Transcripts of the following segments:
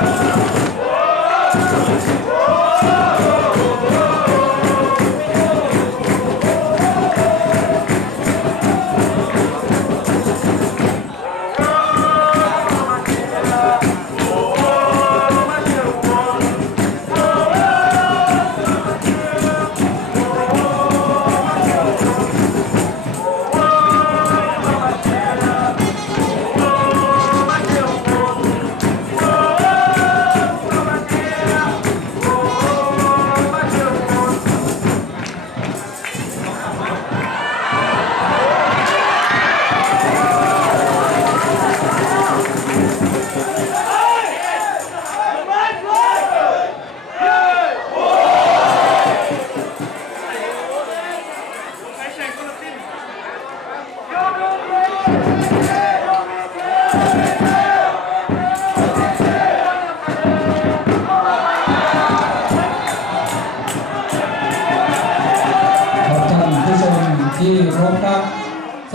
ค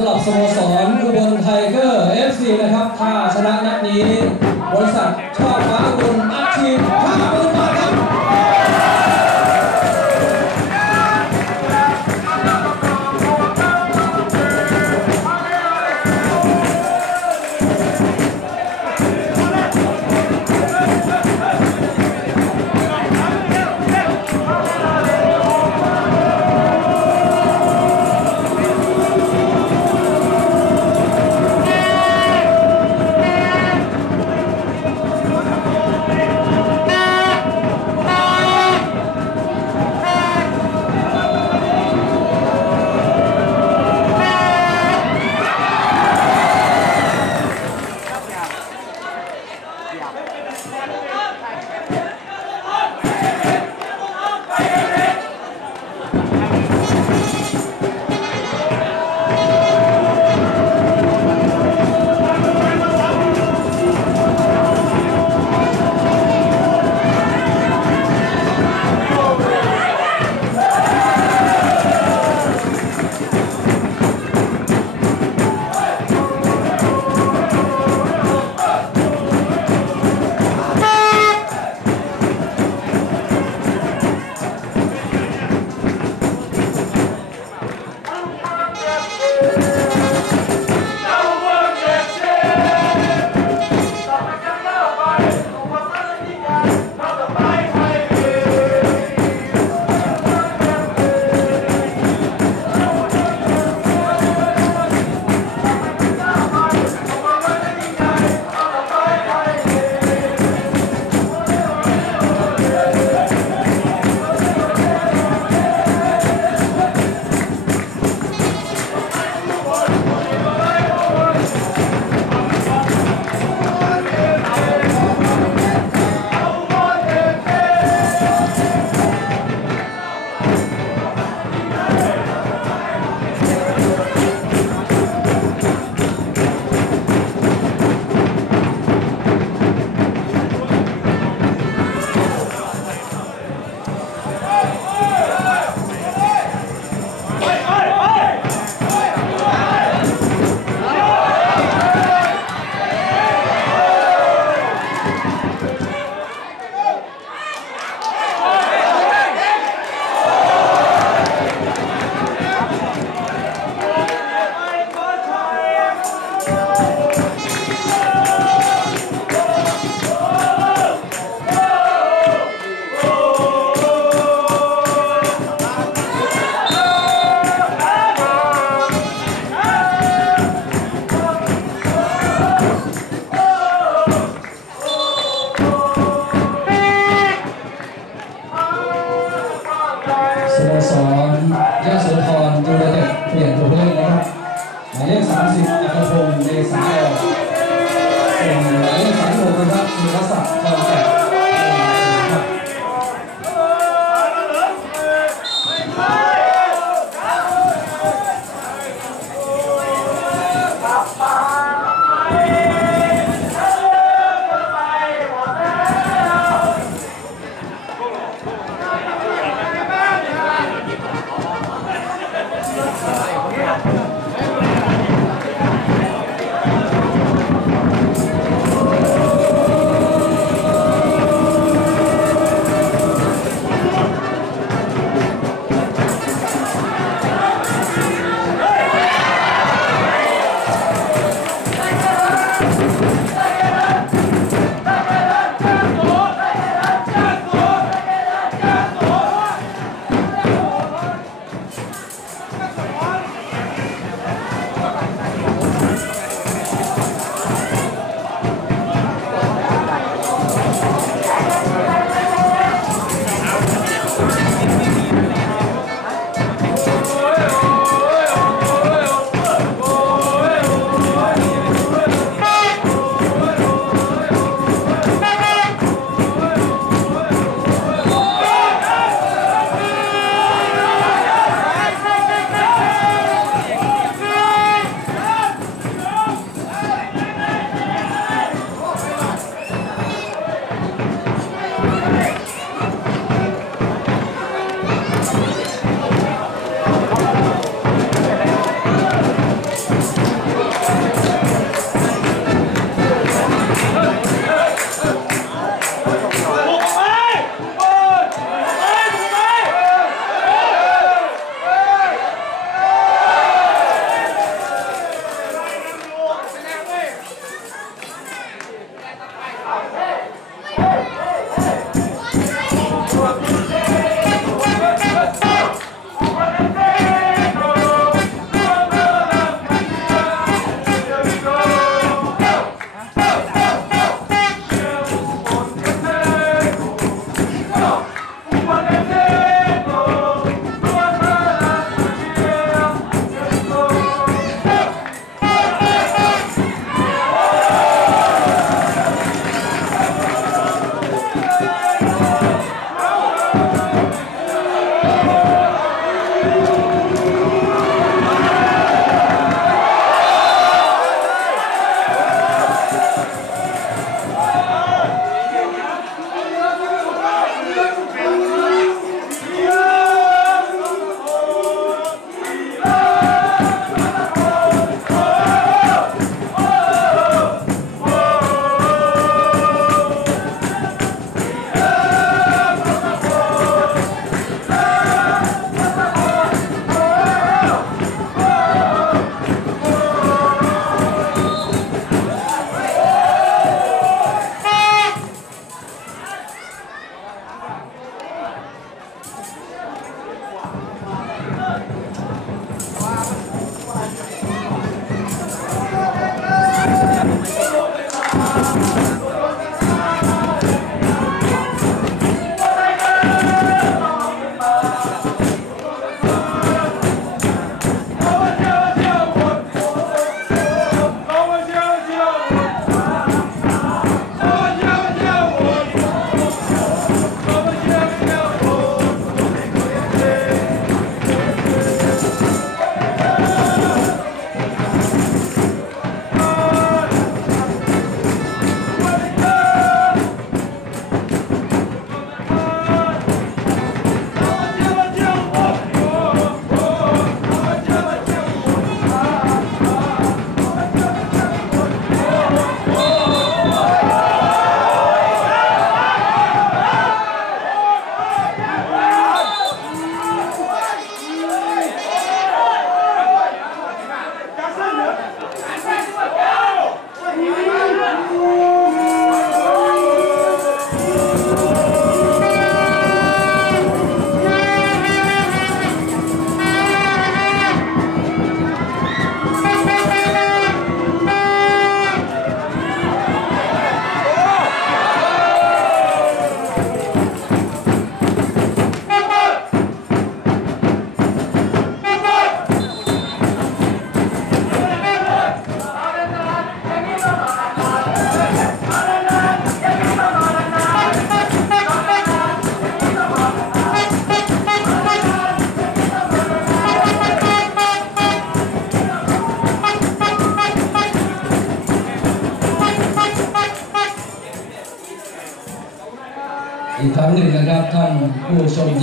สำหรับสโมสรอุบลไทเกอร์เอฟซีนะครับ ถ้าชนะนัดนี้ บริษัท สโมสรยะโสธรยูเต็ดเปลี่ยนผู้เล่นนะครับหายเ30อัครพงศ์เดชาออกส่ายเ36นะครับมีวัศักดิ์ทองแตกป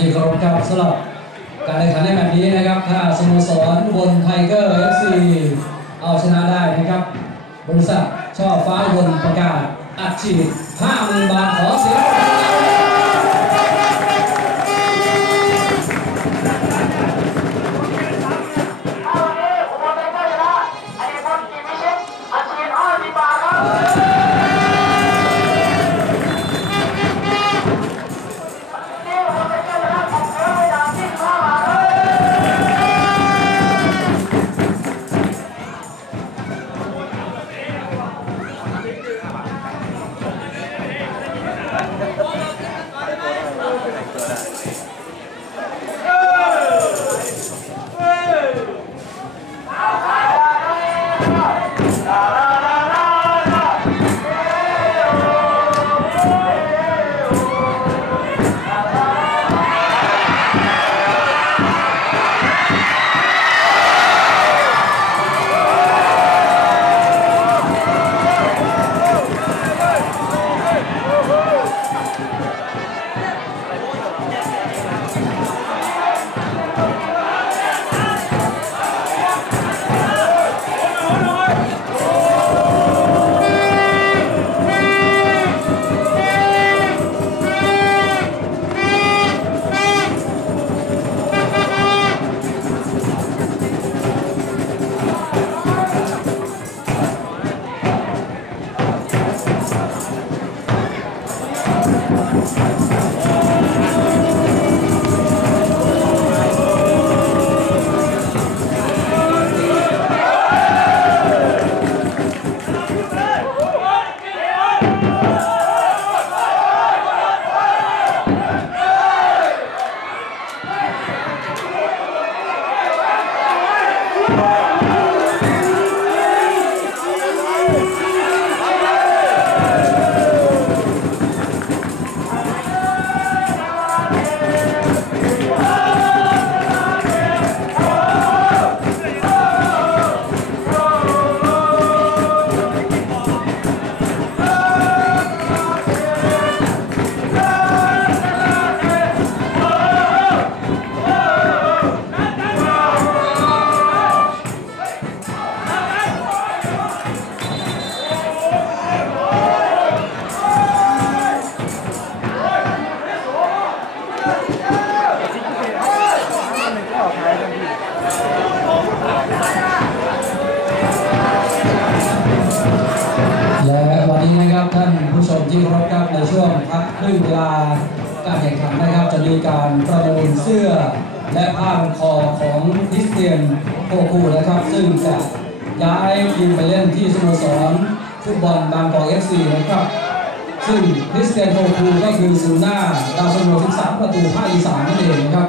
ที่เคารพครับสำหรับการแข่งขันในแบบนี้นะครับ ถ้าสโมสรบนไทเกอร์เอฟซีเอาชนะได้นะครับ บริษัทช่อฟ้าบนประกาศอัดฉีด 50,000 บาทขอเสียง และวันนี้นะครับท่านผู้ชมที่เคารพครับในช่วงพักครึ่งเวลาการแข่งขันนะครับ จะมีการประมูลเสื้อ และผ้าพันคอของคริสเตียนโคคูนะครับ ซึ่งจะย้ายทีมไปเล่นที่สโมสรฟุตบอลบางกอกเอฟซีนะครับ ซึ่งคริสเตียนโคคูก็คือศูนย์หน้าดาวซันโว13ประตูภาคอีสานนั่นเองนะครับ